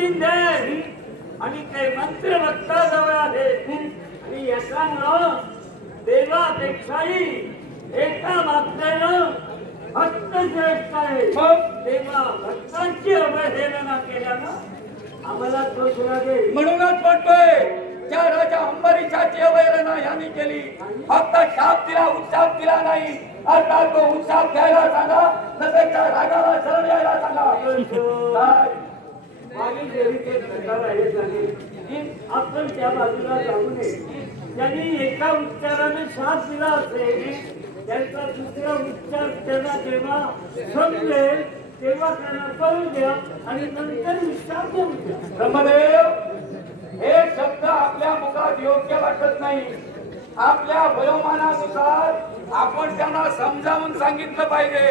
दिंडे आणि ते मंत्र वक्ता जवळ आले आणि याचा नाव देवापेक्षाही एका मागच्यानं भक्त श्रेष्ठ आहे. तेव्हा भक्तांची अवहेलना केल्यानं आम्हाला दोष लागेल. म्हणूनच म्हणतोय त्या राजा अंबरीशाची अवहेलना यांनी केली. फक्त शाप दिला, उत्साप दिला नाही. आता तो उत्साप द्यायला सांगा, नसेल त्या राजाला शरण यायला सांगा. मागील देवीचे प्रकार आहे सांगेल की आपण त्या बाजूला जाऊ नये. त्यांनी एका उच्चाराने शाप दिला असेल, त्यांचा दुसरा उच्चार त्यांना जेव्हा समजेल तेव्हा त्यांना कळू द्या आणि नंतर विचार करू द्या. ब्रह्मदेव, हे शब्द आपल्या मुखात योग्य वाटत नाही. आपल्या वयोमानानुसार आपण त्यांना समजावून सांगितलं पाहिजे.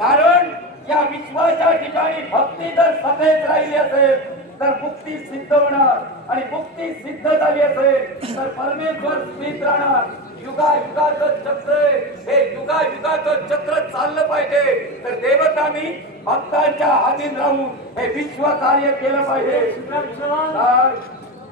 कारण या विश्वाच्या ठिकाणी भक्ती जर सदैव राहिली असेल तर मुक्ती सिद्ध होणार आणि मुक्ती सिद्ध झाली असेल तर परमेश्वर स्थित राहणार. युगायुगाचं चक्र, हे युगायुगाचं चक्र चाललं पाहिजे. तर देवतांनी भक्तांच्या अधीन राहून हे विश्व कार्य केलं पाहिजे.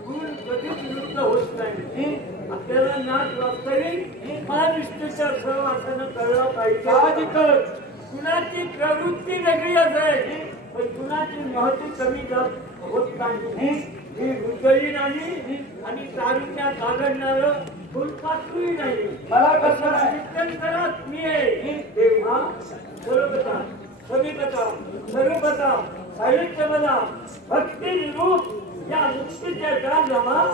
गुण कधीच विरुद्ध होत नाही. आपल्याला नाट वास्तविक महाविष्णूच्या सहवासानं कळलं पाहिजे. साहजिकच कुणाची प्रवृत्ती वेगळी असेल पण कुणाची महती कमी जास्त होत नाही. ही हृदयी नाही आणि तारुण्यात आढळणार फुलपात्रूही नाही. मला कसं चिंतनकरात मी आहे तेव्हा सर्वप्रथम सविकता सर्वप्रथा साहित्य मला भक्ती रूप या मुक्तीच्या जागा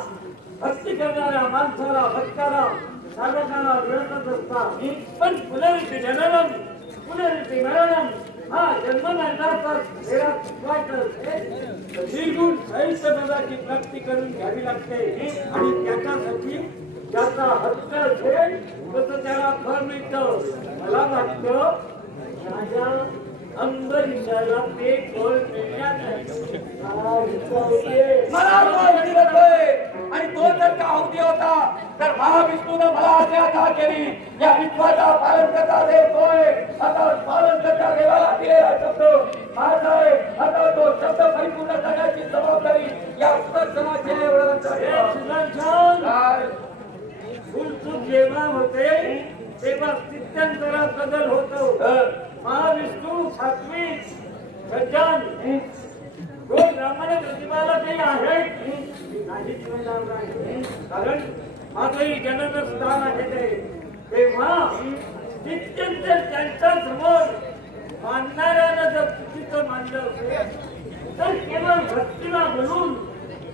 भक्ती करणाऱ्या माणसाला भक्ताला साधकाला मिळतच असतात. पण पुनरिती जननम पुनरिती मरणम हा जन्म मरणाचा फेरा चुकवायचा असते. निर्गुण साहित्य पदाची प्राप्ती करून घ्यावी लागते आणि त्याच्यासाठी ज्याचा हक्क असेल तसं त्याला फळ मिळतं. मला वाटतं राजा अंबरीशाला ते फळ आणि तो जर का अवधी होता तर महाविष्णूनं मला आज्ञा केली या विश्वाचा पालन करता देव तोय. आता पालन करता देवाला दिलेला शब्द माझा आहे. आता तो शब्द परिपूर्ण करण्याची जबाबदारी या सुदर्शनाची फुलचूक जेव्हा होते तेव्हा स्थित्यंतरात बदल होतो. महाविष्णू सात्विक सज्जन रोज रामाने प्रतिभाला काही आहे कारण माझंही जनन स्थान आहे ते. तेव्हा स्थित्यंतर त्यांच्या समोर मानणाऱ्यानं जर चुकीचं मानलं असेल तर केवळ भक्तीला म्हणून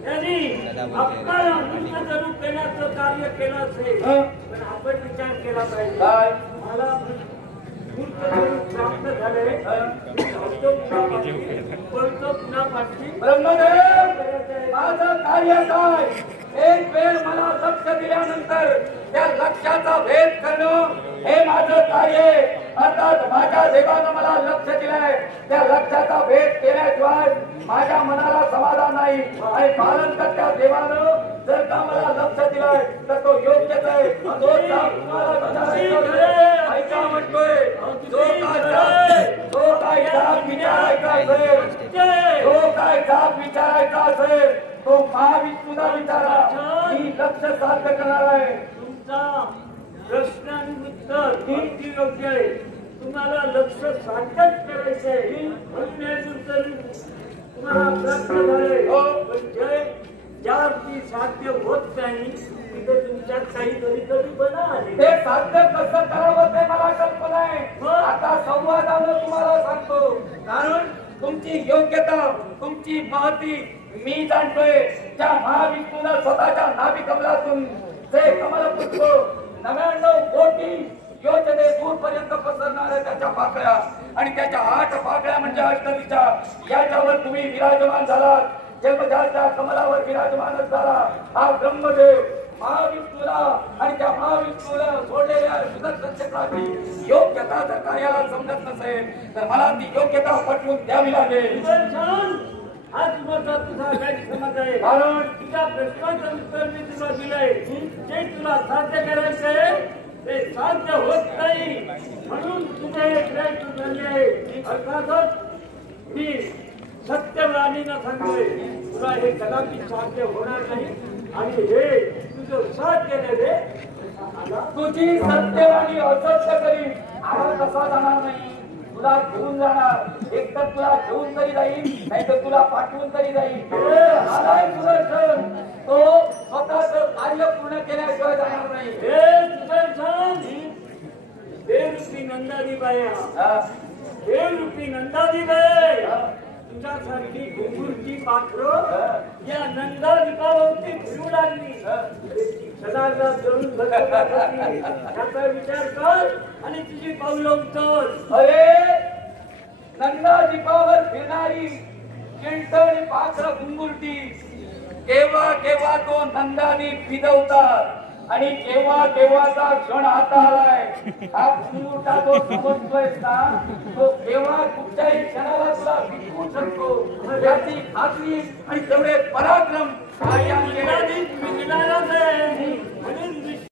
त्यांनी आपल्याला अमृत जरूप देण्याचं कार्य केलं असेल. पण आपण विचार केला पाहिजे. मला प्राप्त झाले ब्रह्मदेव, माझं कार्य काय? एक वेळ मला लक्ष दिल्यानंतर त्या लक्षाचा भेद करणं हे माझं कार्य आहे. अर्थात माझ्या देवानं मला लक्ष दिलंय. त्या लक्षाचा भेद केल्याशिवाय माझ्या मनाला समाधान नाही. आणि पालन करत्या देवानं जर का मला लक्ष दिलंय तर तो योग्यच आहे. ऐका म्हणतोय जो काय जाब विचारायचा असेल तो महाविष्णूला विचारा. मी लक्ष साध्य करणार आहे. तुमचा प्रश्न आणि उत्तर किती योग्य आहे. तुम्हाला लक्ष साध्यच करायचं आहे म्हणून हे उत्तर तुम्हाला प्राप्त झाले. म्हणजे ज्या अर्थी साध्य होत नाही तिथे तुमच्यात काहीतरी कमीपणा आहे. ते साध्य कसं करावं ते मला कल्पना आहे. आता संवादानं तुम्हाला सांगतो. कारण तुमची योग्यता तुमची महती मी जाणतोय. त्या महाविष्णूला स्वतःच्या नाभी कमलातून जे कमलपुष्प 99 कोटी योजने दूरपर्यंत पसरणाऱ्या त्याच्या पाकळ्या आणि त्याच्या 8 पाकळ्या म्हणजे अष्टदिशा याच्यावर तुम्ही विराजमान झालात. जन्मजाच्या कमलावर विराजमानच झाला हा ब्रह्मदेव. महाविष्णूला आणि त्या महाविष्णूला सोडलेल्या सुदर्शन चक्राची योग्यता जर कार्याला समजत नसेल तर मला ती योग्यता पटवून द्यावी लागेल. आज मोठा तुझा गैरसमज आहे. कारण तुझ्या प्रश्नाचं उत्तर मी तुला दिलंय. जे तुला साध्य करायचंय ते साध्य होत नाही म्हणून तुझे प्रयत्न झाले आहे. अर्थातच मी सत्यवाणीनं सांगतोय तुला हे कदाचित साध्य होणार नाही आणि हे तुझं साथ केलेले तुझी सत्यवाणी असत्य करीन आला कसा जाणार नाही तुला घेऊन जाणार एक तर तुला घेऊन तरी जाईल नाही तर तुला पाठवून तरी जाईल आलाय सुदर्शन तो स्वतःच कार्य पूर्ण केल्याशिवाय जाणार नाही हे सुदर्शन देवरूपी नंदादी बाया देवरूपी नंदादी बाया तुझ्यासारखी घुंगूरची पाखरं या नंदा दीपावरती फिरू लागली सदाचा जळून त्याचा विचार कर आणि तुझी पावलं उचल अरे नंदा दीपावर फिरणारी चिंटणी पाखरं घुंगुरती केव्हा केव्हा तो नंदानी भिजवतात आणि केव्हा केव्हाचा क्षण आता आलाय हा घुंगुरटा तो समजतोय ना तो केव्हा कुठच्याही क्षणाला तुला विकू शकतो याची खात्री आणि तेवढे पराक्रम मिळालाच आहे म्हणून